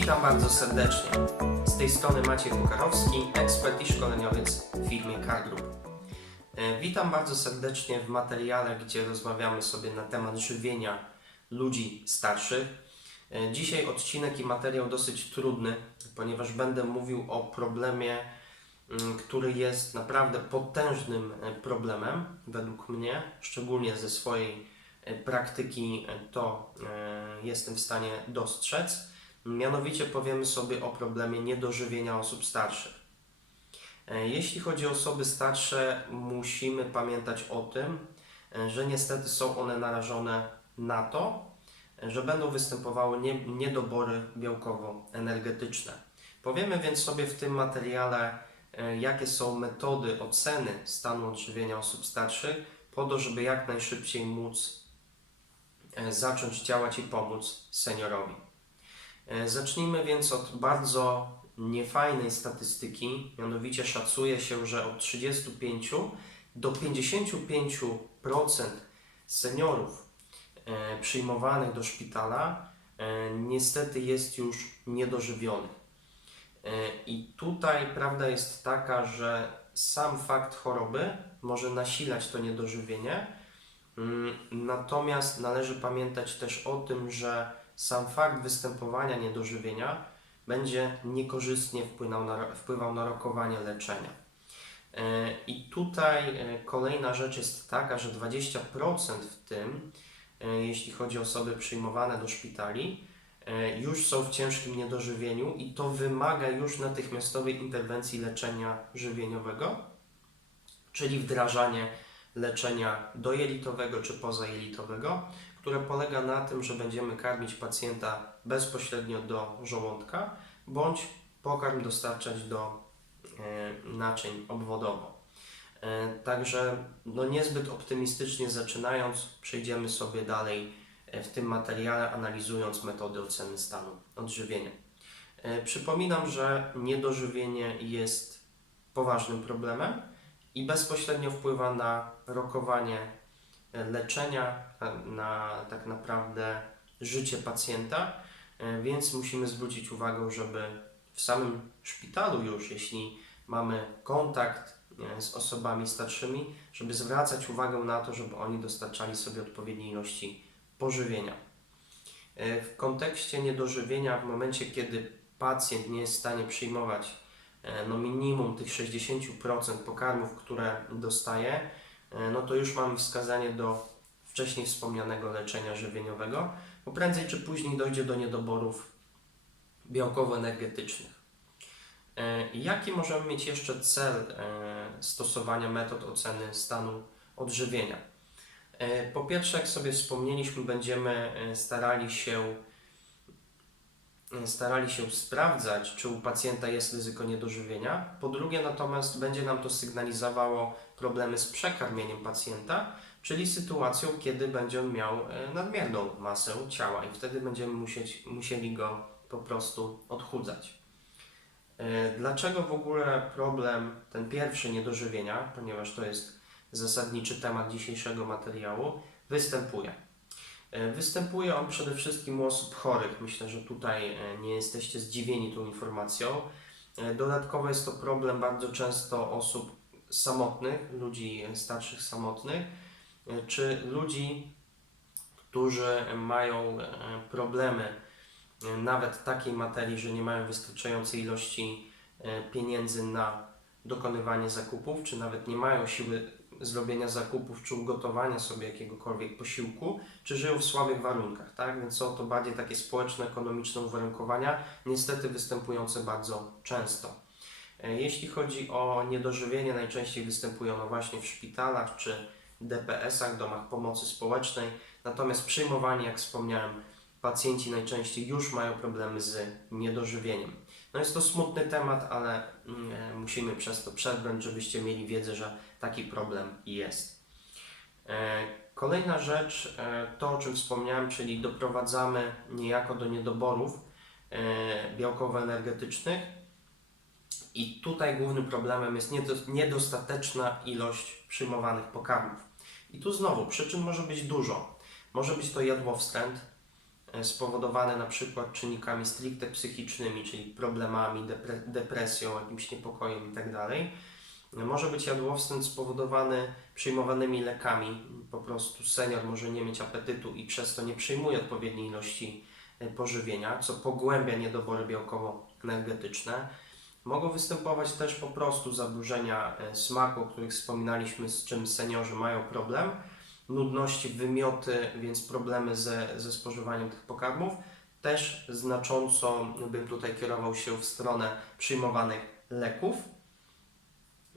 Witam bardzo serdecznie. Z tej strony Maciej Kukarowski, ekspert i szkoleniowiec w firmie Car Group. E, Witam bardzo serdecznie w materiale, gdzie rozmawiamy sobie na temat żywienia ludzi starszych. E, Dzisiaj odcinek i materiał dosyć trudny, ponieważ będę mówił o problemie, mm, który jest naprawdę potężnym e, problemem według mnie, szczególnie ze swojej praktyki to jestem w stanie dostrzec. Mianowicie powiemy sobie o problemie niedożywienia osób starszych. E, Jeśli chodzi o osoby starsze, musimy pamiętać o tym, e, że niestety są one narażone na to, e, że będą występowały nie, niedobory białkowo-energetyczne. Powiemy więc sobie w tym materiale, jakie są metody oceny stanu odżywienia osób starszych, po to, żeby jak najszybciej móc zacząć działać i pomóc seniorowi. E, Zacznijmy więc od bardzo niefajnej statystyki, mianowicie szacuje się, że od 35 do 55% seniorów e, przyjmowanych do szpitala e, niestety jest już niedożywionych. I tutaj prawda jest taka, że sam fakt choroby może nasilać to niedożywienie, natomiast należy pamiętać też o tym, że sam fakt występowania niedożywienia będzie niekorzystnie wpłynął na, wpływał na rokowanie leczenia. E, I tutaj e, kolejna rzecz jest taka, że 20% w tym, e, jeśli chodzi o osoby przyjmowane do szpitali, już są w ciężkim niedożywieniu i to wymaga już natychmiastowej interwencji leczenia żywieniowego, czyli wdrażanie leczenia dojelitowego czy pozajelitowego, które polega na tym, że będziemy karmić pacjenta bezpośrednio do żołądka, bądź pokarm dostarczać do e, naczyń obwodowo. E, Także no niezbyt optymistycznie zaczynając, przejdziemy sobie dalej e, w tym materiale, analizując metody oceny stanu odżywienia. Przypominam, że niedożywienie jest poważnym problemem i bezpośrednio wpływa na rokowanie e, leczenia, na, na tak naprawdę życie pacjenta, e, więc musimy zwrócić uwagę, żeby w samym szpitalu już, jeśli mamy kontakt e, z osobami starszymi, żeby zwracać uwagę na to, żeby oni dostarczali sobie odpowiedniej ilości pożywienia. E, W kontekście niedożywienia, w momencie kiedy pacjent nie jest w stanie przyjmować e, no minimum tych 60% pokarmów, które dostaje, e, no to już mamy wskazanie do wcześniej wspomnianego leczenia żywieniowego, bo prędzej czy później dojdzie do niedoborów białkowo-energetycznych. E, Jaki możemy mieć jeszcze cel e, stosowania metod oceny stanu odżywienia? E, Po pierwsze, jak sobie wspomnieliśmy, będziemy e, starali się e, starali się sprawdzać, czy u pacjenta jest ryzyko niedożywienia. Po drugie, natomiast będzie nam to sygnalizowało problemy z przekarmieniem pacjenta, czyli sytuacją, kiedy będzie on miał e, nadmierną masę ciała i wtedy będziemy musieć, musieli go po prostu odchudzać. E, Dlaczego w ogóle problem ten pierwszy niedożywienia, ponieważ to jest zasadniczy temat dzisiejszego materiału, występuje? E, Występuje on przede wszystkim u osób chorych. Myślę, że tutaj e, nie jesteście zdziwieni tą informacją. E, Dodatkowo jest to problem bardzo często osób samotnych, ludzi starszych samotnych, czy ludzi, którzy mają problemy nawet takiej materii, że nie mają wystarczającej ilości pieniędzy na dokonywanie zakupów, czy nawet nie mają siły zrobienia zakupów, czy ugotowania sobie jakiegokolwiek posiłku, czy żyją w słabych warunkach, tak? Więc są to bardziej takie społeczno-ekonomiczne uwarunkowania, niestety występujące bardzo często. E, Jeśli chodzi o niedożywienie, najczęściej występują one właśnie w szpitalach czy DPS-ach, domach pomocy społecznej, natomiast przyjmowani, jak wspomniałem, pacjenci najczęściej już mają problemy z niedożywieniem. No jest to smutny temat, ale mm, e, musimy przez to przebrnąć, żebyście mieli wiedzę, że taki problem jest. E, Kolejna rzecz, e, to o czym wspomniałem, czyli doprowadzamy niejako do niedoborów białkowo-energetycznych i tutaj głównym problemem jest niedo- niedostateczna ilość przyjmowanych pokarmów. I tu znowu przyczyn może być dużo. Może być to jadłowstręt, spowodowane na przykład czynnikami stricte psychicznymi, czyli problemami, depre- depresją, jakimś niepokojem itd. Może być jadłowstęp spowodowany przyjmowanymi lekami. Po prostu senior może nie mieć apetytu i przez to nie przyjmuje odpowiedniej ilości e, pożywienia, co pogłębia niedobory białkowo-energetyczne. Mogą występować też po prostu zaburzenia e, smaku, o których wspominaliśmy, z czym seniorzy mają problem. Nudności, wymioty, więc problemy ze, ze spożywaniem tych pokarmów. Też znacząco bym tutaj kierował się w stronę przyjmowanych leków.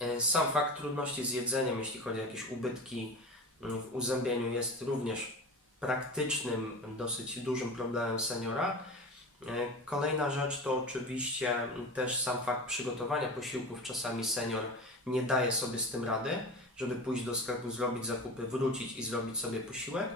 E, Sam fakt trudności z jedzeniem, jeśli chodzi o jakieś ubytki mm, w uzębieniu, jest również praktycznym, dosyć dużym problemem seniora. E, Kolejna rzecz to oczywiście też sam fakt przygotowania posiłków. Czasami senior nie daje sobie z tym rady, żeby pójść do sklepu, zrobić zakupy, wrócić i zrobić sobie posiłek.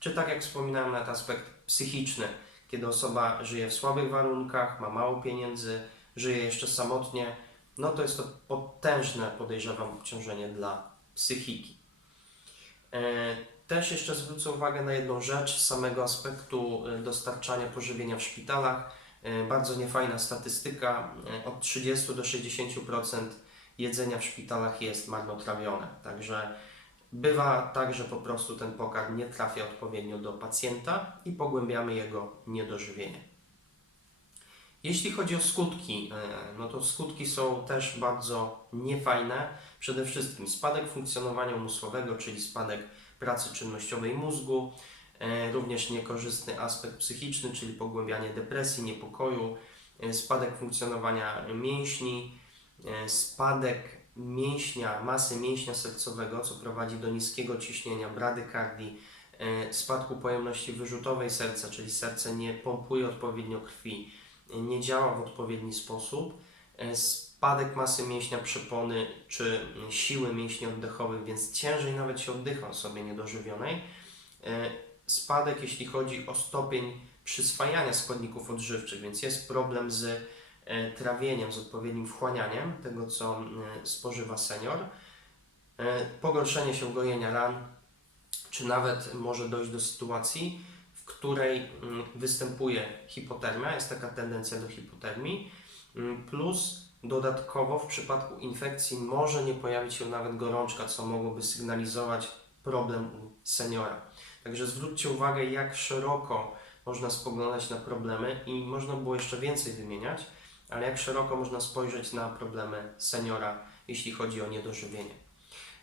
Czy tak jak wspominałem, nawet aspekt psychiczny, kiedy osoba żyje w słabych warunkach, ma mało pieniędzy, żyje jeszcze samotnie, no to jest to potężne, podejrzewam, obciążenie dla psychiki. E, Też jeszcze zwrócę uwagę na jedną rzecz z samego aspektu e, dostarczania pożywienia w szpitalach. E, Bardzo niefajna statystyka. Od 30 do 60% jedzenia w szpitalach jest marnotrawione. Także bywa tak, że po prostu ten pokarm nie trafia odpowiednio do pacjenta i pogłębiamy jego niedożywienie. Jeśli chodzi o skutki, e, no to skutki są też bardzo niefajne. Przede wszystkim spadek funkcjonowania umysłowego, czyli spadek pracy czynnościowej mózgu, e, również niekorzystny aspekt psychiczny, czyli pogłębianie depresji, niepokoju, e, spadek funkcjonowania mięśni, spadek mięśnia, masy mięśnia sercowego, co prowadzi do niskiego ciśnienia, bradykardii, e, spadku pojemności wyrzutowej serca, czyli serce nie pompuje odpowiednio krwi, nie działa w odpowiedni sposób, e, spadek masy mięśnia przepony czy siły mięśni oddechowych, więc ciężej nawet się oddycha osobie niedożywionej. E, Spadek, jeśli chodzi o stopień przyswajania składników odżywczych, więc jest problem z e, trawieniem, z odpowiednim wchłanianiem tego, co e, spożywa senior. E, Pogorszenie się gojenia ran, czy nawet może dojść do sytuacji, w której mm, występuje hipotermia, jest taka tendencja do hipotermii, mm, plus dodatkowo w przypadku infekcji może nie pojawić się nawet gorączka, co mogłoby sygnalizować problem u seniora. Także zwróćcie uwagę, jak szeroko można spoglądać na problemy i można było jeszcze więcej wymieniać, ale jak szeroko można spojrzeć na problemy seniora, jeśli chodzi o niedożywienie.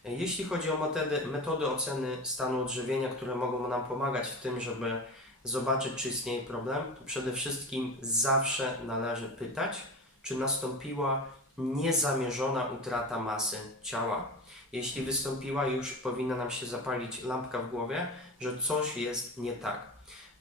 Jeśli chodzi o metody, metody oceny stanu odżywienia, które mogą nam pomagać w tym, żeby zobaczyć, czy istnieje problem, to przede wszystkim zawsze należy pytać, czy nastąpiła niezamierzona utrata masy ciała. Jeśli wystąpiła, już powinna nam się zapalić lampka w głowie, że coś jest nie tak.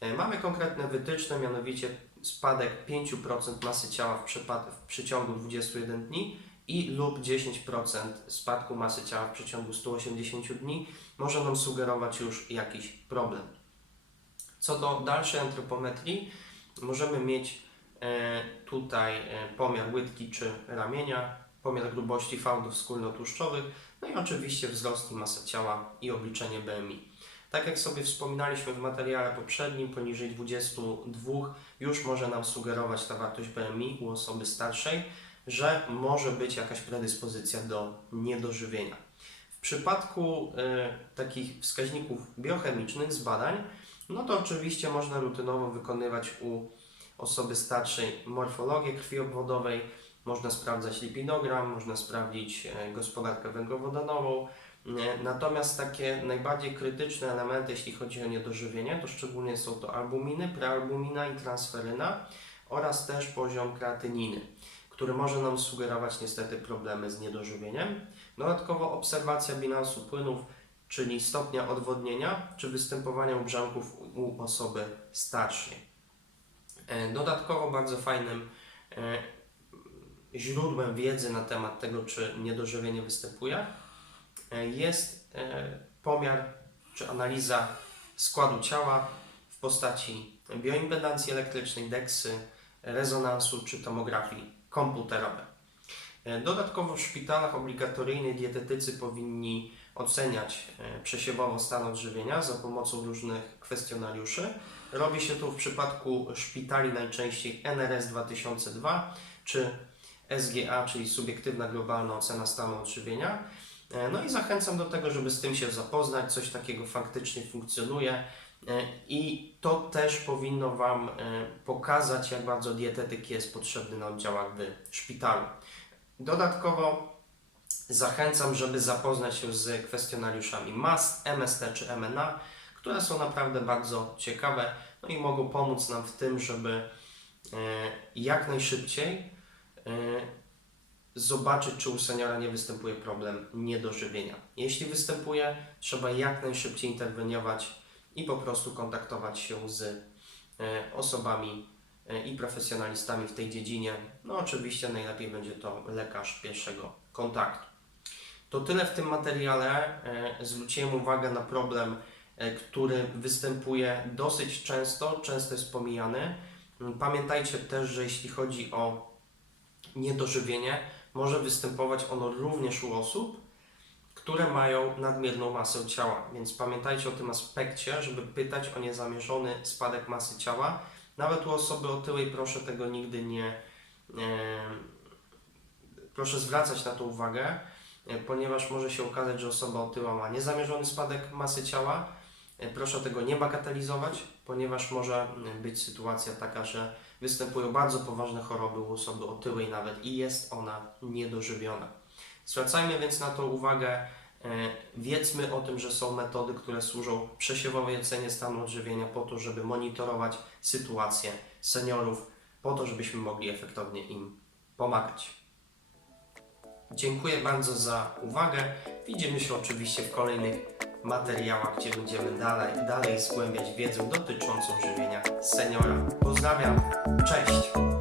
E, Mamy konkretne wytyczne, mianowicie spadek 5% masy ciała w, przypad- w przeciągu 21 dni i lub 10% spadku masy ciała w przeciągu 180 dni może nam sugerować już jakiś problem. Co do dalszej antropometrii, możemy mieć e, tutaj e, pomiar łydki czy ramienia, pomiar grubości fałdów skórno-tłuszczowych, no i oczywiście wzrost i masa ciała i obliczenie BMI. Tak jak sobie wspominaliśmy w materiale poprzednim, poniżej 22 już może nam sugerować ta wartość BMI u osoby starszej, że może być jakaś predyspozycja do niedożywienia. W przypadku e, takich wskaźników biochemicznych z badań, no to oczywiście można rutynowo wykonywać u osoby starszej morfologię krwi obwodowej, można sprawdzać lipidogram, można sprawdzić e, gospodarkę węglowodanową. E, Natomiast takie najbardziej krytyczne elementy, jeśli chodzi o niedożywienie, to szczególnie są to albuminy, prealbumina i transferyna oraz też poziom kreatyniny, który może nam sugerować niestety problemy z niedożywieniem. Dodatkowo obserwacja bilansu płynów, czyli stopnia odwodnienia czy występowania ubrzanków u osoby starszej. E, Dodatkowo bardzo fajnym e, źródłem wiedzy na temat tego, czy niedożywienie występuje, jest e, pomiar czy analiza składu ciała w postaci bioimpedancji elektrycznej, deksy, rezonansu czy tomografii komputerowej. E, Dodatkowo w szpitalach obligatoryjnej dietetycy powinni oceniać e, przesiewowo stan odżywienia za pomocą różnych kwestionariuszy. Robi się to w przypadku szpitali najczęściej NRS 2002 czy SGA, czyli subiektywna globalna ocena stanu odżywienia. E, No i zachęcam do tego, żeby z tym się zapoznać. Coś takiego faktycznie funkcjonuje e, i to też powinno Wam e, pokazać, jak bardzo dietetyk jest potrzebny na oddziałach w szpitalu. Dodatkowo zachęcam, żeby zapoznać się z kwestionariuszami MAST, MST czy MNA, które są naprawdę bardzo ciekawe no i mogą pomóc nam w tym, żeby jak najszybciej zobaczyć, czy u seniora nie występuje problem niedożywienia. Jeśli występuje, trzeba jak najszybciej interweniować i po prostu kontaktować się z e, osobami e, i profesjonalistami w tej dziedzinie. No oczywiście najlepiej będzie to lekarz pierwszego kontaktu. To tyle w tym materiale. E, Zwróciłem uwagę na problem, który występuje dosyć często, często jest pomijany. Pamiętajcie też, że jeśli chodzi o niedożywienie, może występować ono również u osób, które mają nadmierną masę ciała. Więc pamiętajcie o tym aspekcie, żeby pytać o niezamierzony spadek masy ciała. Nawet u osoby otyłej proszę tego nigdy nie. E, proszę zwracać na to uwagę, e, ponieważ może się okazać, że osoba otyła ma niezamierzony spadek masy ciała. E, Proszę tego nie bagatelizować, ponieważ może mm, być sytuacja taka, że występują bardzo poważne choroby u osoby otyłej nawet i jest ona niedożywiona. Zwracajmy więc na to uwagę. e, Wiedzmy o tym, że są metody, które służą przesiewowej ocenie stanu odżywienia po to, żeby monitorować sytuację seniorów, po to, żebyśmy mogli efektownie im pomagać. Dziękuję bardzo za uwagę. Widzimy się oczywiście w kolejnych materiałach, gdzie będziemy dalej, dalej zgłębiać wiedzę dotyczącą żywienia seniora. Pozdrawiam, cześć!